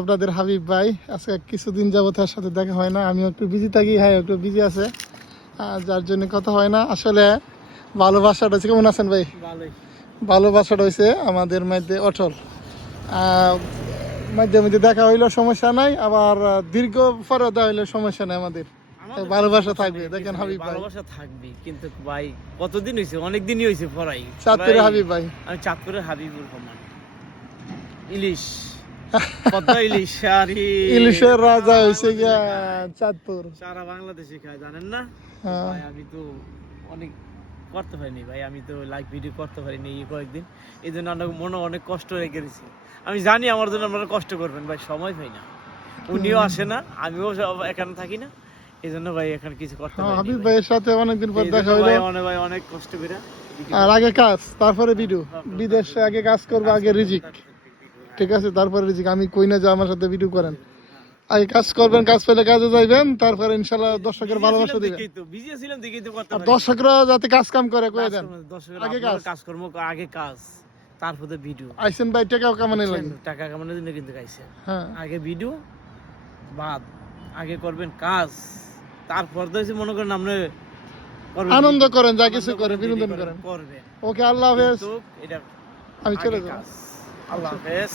আপনাদের হাবিব ভাই। আজকে কিছুদিন যাবত এর সাথে দেখা হয় না, আমিও একটু বিজি থাকি, হ্যাঁ একটু বিজি আছে, যার জন্য কথা হয় না। আসলে ভালোবাসাটা হচ্ছে, কেমন আছেন ভাই? ভালোবাসাটা হয়েছে আমাদের মধ্যে অটল। মাঝে মধ্যে দেখা হইলেও সমস্যা নাই, আবার দীর্ঘ পরে দেখা হইলেও সমস্যা নাই। আমাদের ভালোবাসা থাকবে। দেখেন হাবিব ভাই, ভালোবাসা থাকবে, কিন্তু ভাই কতদিন হয়েছে, অনেক দিনই হয়েছে পড়াই। চাঁদপুরের হাবিব ভাই, আমি চাঁদপুরের হাবিবুর রহমান। ইলিশ পদ্মা ইলিশ, আরে ইলিশের রাজা হয়েছে গিয়া চাঁদপুর, সারা বাংলাদেশে খায়, জানেন না ভাই? আমি তো অনেক করতে পারিনি ভাই, আমি তো লাইভ ভিডিও করতে পারিনি এই কয়েকদিন, এই জন্য মনে অনেক কষ্ট রেখে গেছি। আমি জানি আমার জন্য আপনারা কষ্ট করবেন ভাই, সময় পাই না, উনিও আসে না, আমিও এখানে থাকি না, এই জন্য ভাই এখানে কিছু করতে পারি। হাবিব ভাইয়ের সাথে অনেকদিন পর দেখা হইলো। ভাই অনেক কষ্ট করে, আর আগে কাজ তারপরে ভিডিও, বিদেশে আগে কাজ করবো, আগে রিজিক, ঠিক আছে, তারপরে রিজিক। আমি কই না যে আমার সাথে ভিডিও করেন, আগে কাজ করবেন, কাজ পেলে কাজে যাইবেন, তারপরে ইনশাল্লাহ দর্শকের ভালোবাসা দিবেন। আর দর্শকরা যাতে কাজ কাম করে কয়ে দেন, আগে কাজকর্ম, আগে কাজ, তারপরে ভিডিও। আইসেন ভাই টাকাও কামানোর লাগে, টাকা কামানোর জন্য কিন্তু গাইছেন, হ্যাঁ আগে ভিডিও বাদ, আগে করবেন কাজ, তারপর তো মনে করেন আপনি আনন্দ করেন, যা কিছু করেন, বিনোদন করেন। ওকে, আল্লাহ হাফেজ, এটা আমি চলে যাব। আল্লাহ হাফেজ।